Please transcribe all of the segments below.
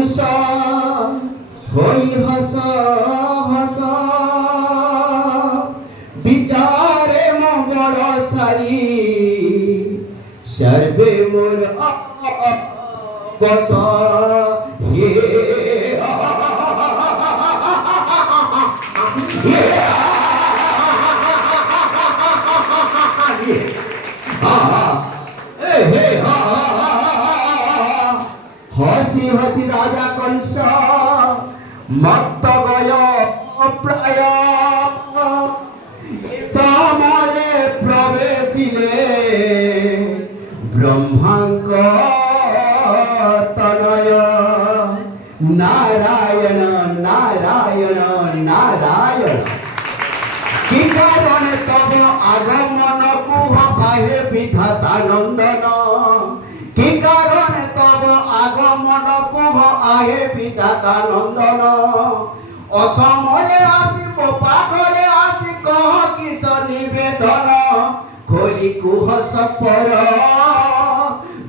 কংস হই হস হস বিচারে মঙ্গল সারি সর্বে মোর বস হে हसी हसी राजा कंस मत्त गय प्राय समय प्रवेशिले ब्रह्मांक तनय नारायण नारायण नारायण कि कारण तब आगमन कुह आहे विधाता नंदन कि कारण तब आगमन कुह आहे विधाता नंदन असमये आसी मो पाखरे आसी कह किस निवेदन खोली कुह सपर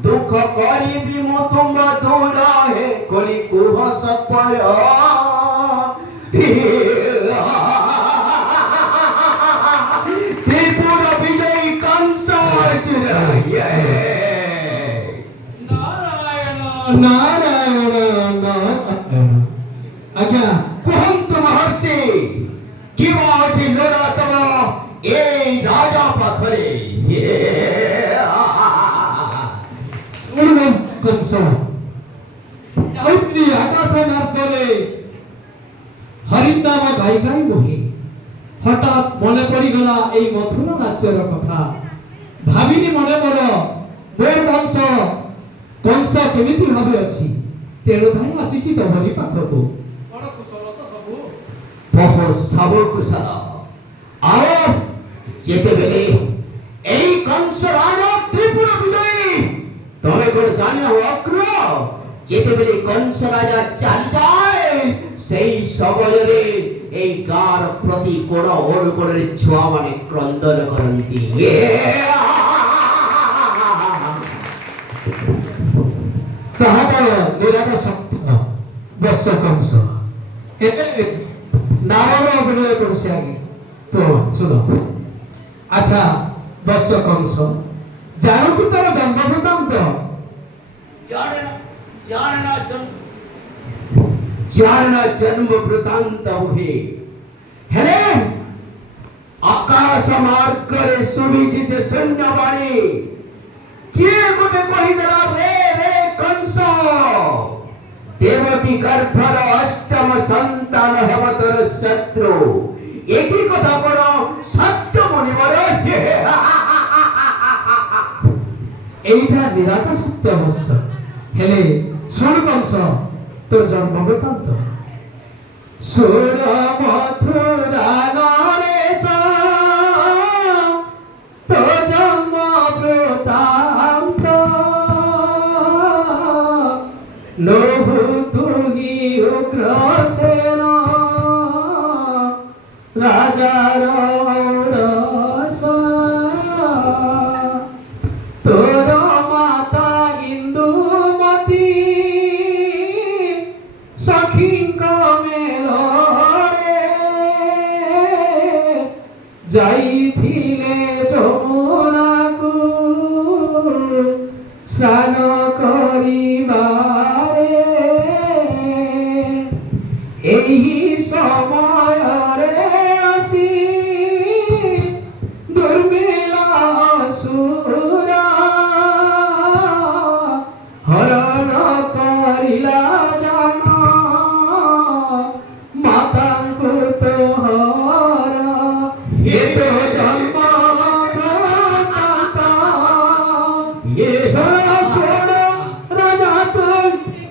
दुख करिबि मो तुम दूर हे खोली कुह सपर त्रिपुर विजयी कंस नारायण नारायण आज्ञा कुहंतु महर्षि किवा अछि लोरा तम ए राजा पाखरे कंस जाउतली आकाश मार्गरे हरिनाम गाई गाई बही हठात मने पड़ी गला ए मथुरा राज्यर कथा भाविनी मने मोर मोर वंश कंस केमिति भाबे अछि तेणु धाई आसीछि तोहरी पाखको बड़ कुशल तो सबु बहुत सब कुशल आओ जेते बेले एई कंस राजा त्रिपुर विजयी तमे कोन जानि हो अक्र जेते बेले कंस राजा चल जाए सेई समयरे एई गार प्रति कोण ओड कोणरे छुआ माने क्रंदन करंती তাহার নিরাটা শক্ত বৎস কংস এতে নারদ অভিনয় করছে আগে তো শুনো আচ্ছা বৎস কংস জানো কি তোর জন্ম বৃত্তান্ত জানা জন্ম বৃত্তান্ত হে হেলে আকাশ মার্গরে সুবিজি যে সৈন্যবাণী কে গোটে কহিদেলা রে রে कंस देवकी गर्भर अष्टम संतान हेमतर शत्रु एकी कथा कोन सत्य मुनिवर एइटा निराट सत्य अवश्य हेले सुन कंस तोर जन्म वृत्तांत सुर मथुरा नरेश तो जन्म वृत्तांत लोभु तुगी उग्रसेन राजा रस तोर माता इंदुमती सखींक मेलरे जाइथिले जमुनाकु स्नान करिबा एही समय रे आसी दुर्मिला सुरा हरण करिला जान मातांकु तोहर ये तो जन्म वृत्तांत ये सोना सोना राजा तू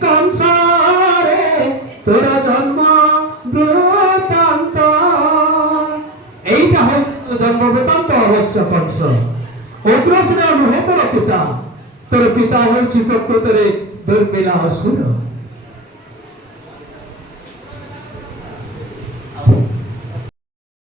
कंस रे तोरा जन्म वृत्तांत এইটা হল জন্ম বৃত্তান্ত অবশ্য কংস অগ্রসেন নুহে তোর পিতা হচ্ছে প্রকৃতরে দুর্মিলা অসুর